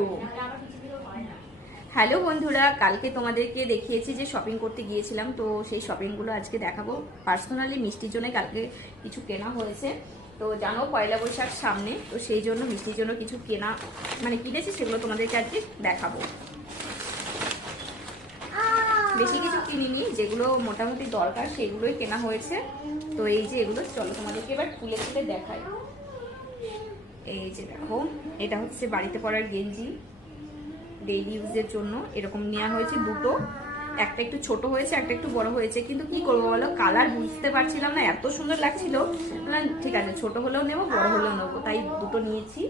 ও hello বন্ধুরা, কালকে তোমাদেরকে দেখিয়েছি যে শপিং করতে গিয়েছিলাম, তো সেই শপিংগুলো আজকে দেখাবো। পার্সোনালি মিষ্টির জন্য কালকে কিছু কেনা হয়েছে। তো জানো পয়লা বৈশাখ সামনে, তো সেই জন্য মিষ্টির জন্য কিছু কেনা কিনেছি, সেগুলো তোমাদেরকে আজকে দেখাবো। বেশি কিছু কিনিনি, যেগুলো মোটামুটি দরকার সেগুলোই কেনা হয়েছে। তো এই যে এগুলো, চলো তোমাদেরকে এবার খুলে খুলে দেখাই। এই যে দেখো, এটা হচ্ছে বাড়িতে পরার গেঞ্জি, ডেইলি ইউজের জন্য এরকম নেওয়া হয়েছে দুটো। একটা একটু ছোট হয়েছে, একটা একটু বড় হয়েছে, কিন্তু কি করবো বলো, কালার বুঝতে পারছিলাম না, এত সুন্দর লাগছিল। ঠিক আছে, ছোট হলেও নেবো, বড় হলেও নেবো, তাই দুটো নিয়েছি।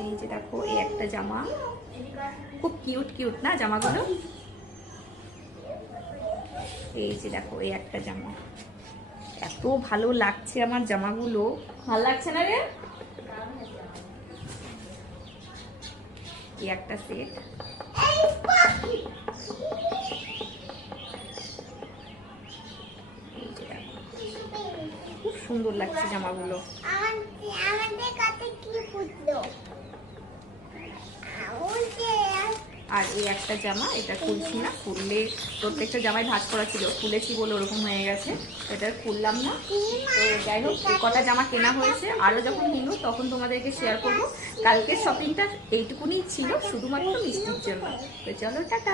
এই যে দেখো, এই একটা জামা, খুব কিউট কিউট না জামাগুলো। এই যে দেখো, এই একটা জামা, এত ভালো লাগছে আমার জামাগুলো। ভালো লাগছে না রে? এই একটা সেট, খুব সুন্দর লাগছে জামাগুলো। আর এই একটা জামা, এটা খুলছি না, খুললে প্রত্যেকটা জামায় ভাঁজ করা ছিল, খুলেছি বলে ওরকম হয়ে গেছে, এটা খুললাম না। তো যাই হোক, কটা জামা কেনা হয়েছে, আরও যখন কিনবো তখন তোমাদেরকে শেয়ার করবো। কালকের শপিংটা এইটুকুনি ছিল, শুধুমাত্র মিষ্টির জন্য। তো চলো টাটা।